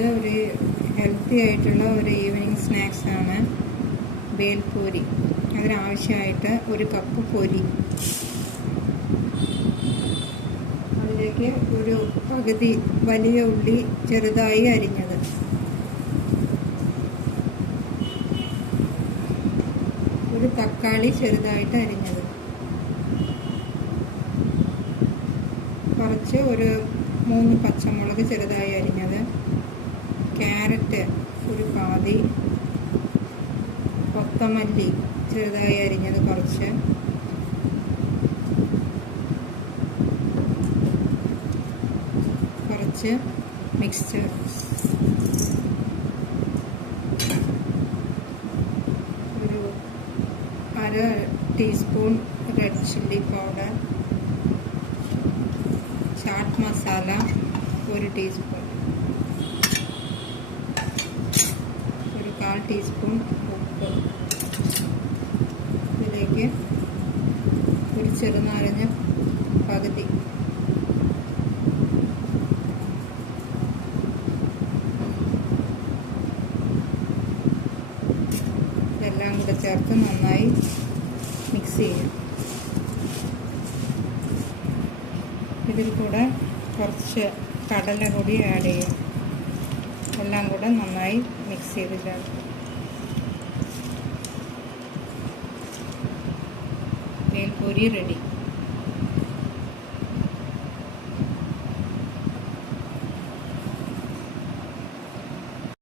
ഇത് ഒരു ഹെൽത്തി ആയിട്ടുള്ള ഒരു ഈവനിങ് സ്നാക്സ് ആണ് ബേൽപൂരി. അതിനാവശ്യമായിട്ട് ഒരു കപ്പ് പൊരി, അതിലേക്ക് ഒരു പകുതി വലിയ ഉള്ളി ചെറുതായി അരിഞ്ഞത്, ഒരു തക്കാളി ചെറുതായിട്ട് അരിഞ്ഞത്, കുറച്ച് ഒരു 3 പച്ചമുളക് ചെറുതായി അരിഞ്ഞത്, ക്യാരറ്റ് ഒരു പാതി, കൊത്തമല്ലി ചെറുതായി അരിഞ്ഞത് കുറച്ച്, കുറച്ച് മിക്സ്ചർ, ഒരു 1/2 teaspoon red chilli powder, chaat masala 1 teaspoon, ഒരു 1/4 ടീസ്പൂൺ ഉപ്പ്, ഇതിലേക്ക് ഒരു ചെറുനാരങ്ങ പകുതി, ഇതെല്ലാം കൂടെ ചേർത്ത് നന്നായി മിക്സ് ചെയ്യാം. ഇതിൽ കൂടെ കുറച്ച് കടല കൂടി ആഡ് ചെയ്യാം. എല്ലാം കൂടെ നന്നായി മിക്സ് ചെയ്ത് ചേർക്കാം. ബേൽപൂരി റെഡി.